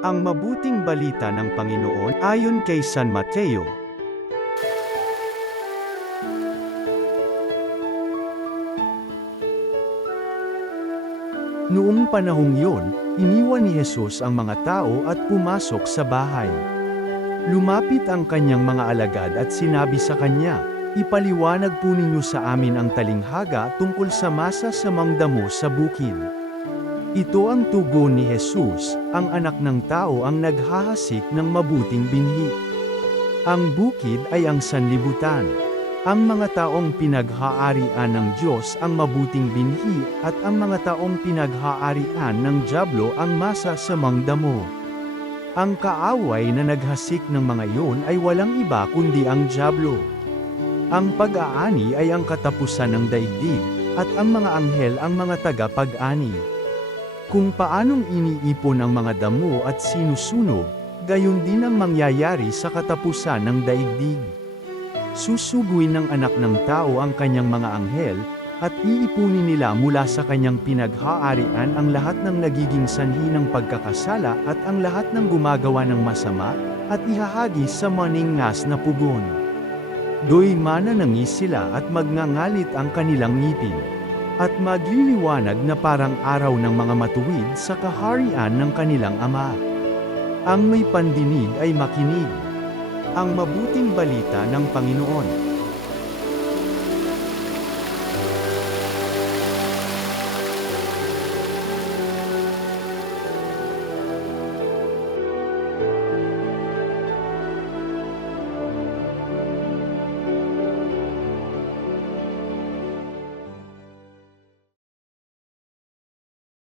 Ang mabuting balita ng Panginoon ayon kay San Mateo. Noong panahong yun, iniwan ni Jesus ang mga tao at pumasok sa bahay. Lumapit ang kanyang mga alagad at sinabi sa kanya, "Ipaliwanag po ninyo sa amin ang talinghaga tungkol sa masasamang damo sa bukid." Ito ang tugon ni Jesus, ang anak ng tao ang naghahasik ng mabuting binhi. Ang bukid ay ang sanlibutan. Ang mga taong pinaghaarian ng Diyos ang mabuting binhi at ang mga taong pinaghaarian ng dyablo ang masasamang damo. Ang kaaway na naghasik ng mga iyon ay walang iba kundi ang dyablo. Ang pag-aani ay ang katapusan ng daigdig, at ang mga anghel ang mga tagapag-ani. Kung paanong iniipon ang mga damo at sinusunog, gayon din ang mangyayari sa katapusan ng daigdig. Susuguin ng anak ng tao ang kanyang mga anghel, at iipunin nila mula sa kanyang pinaghaarian ang lahat ng nagiging sanhi ng pagkakasala at ang lahat ng gumagawa ng masama, at ihahagis sa maningnas na pugon. Do'y mananangis sila at magngangalit ang kanilang ngipin. At magliliwanag na parang araw ng mga matuwid sa kaharian ng kanilang Ama. Ang may pandinig ay makinig. Ang mabuting balita ng Panginoon.